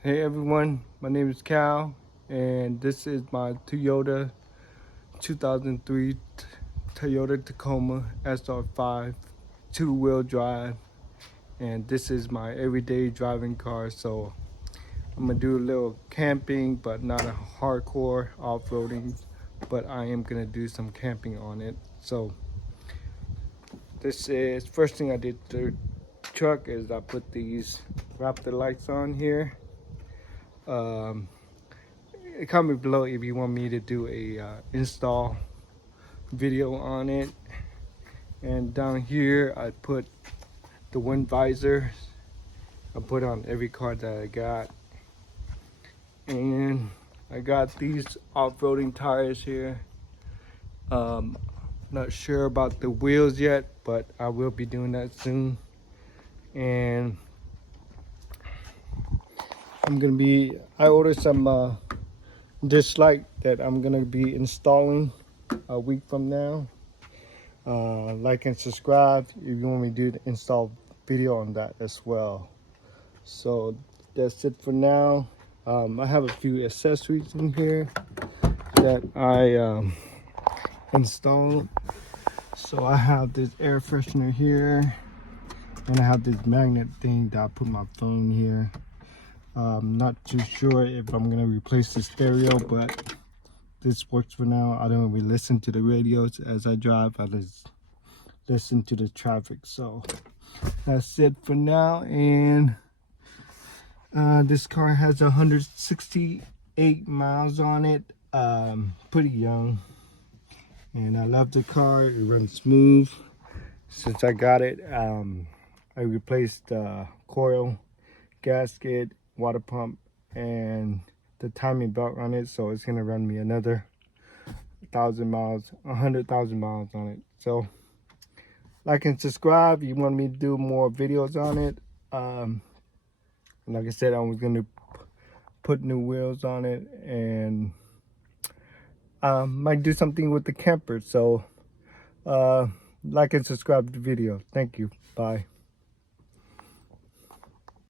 Hey everyone, my name is Cal, and this is my Toyota 2003 Toyota Tacoma SR5 two-wheel drive, and this is my everyday driving car. So I'm gonna do a little camping, but not a hardcore off-roading, but I am gonna do some camping on it. So this is first thing I did to the truck is I put these Raptor lights on here. Comment below if you want me to do a install video on it. And down here I put the wind visor. I put on every car that I got, and I got these off-roading tires here. Not sure about the wheels yet, but I will be doing that soon. And I ordered some this light that I'm gonna be installing a week from now. Like and subscribe if you want me to do the install video on that as well. So that's it for now. I have a few accessories in here that I installed. So I have this air freshener here, and I have this magnet thing that I put my phone here. Not too sure if I'm gonna replace the stereo, but this works for now. I don't really listen to the radios as I drive. I just listen to the traffic. So that's it for now. And this car has 168 miles on it. Pretty young, and I love the car. It runs smooth. Since I got it, I replaced coil, gasket, water pump, and the timing belt on it, so it's gonna run me another 1,000 miles, 100,000 miles on it. So like and subscribe if you want me to do more videos on it. And like I said, I was gonna put new wheels on it, and might do something with the camper. So like and subscribe to the video. Thank you. Bye.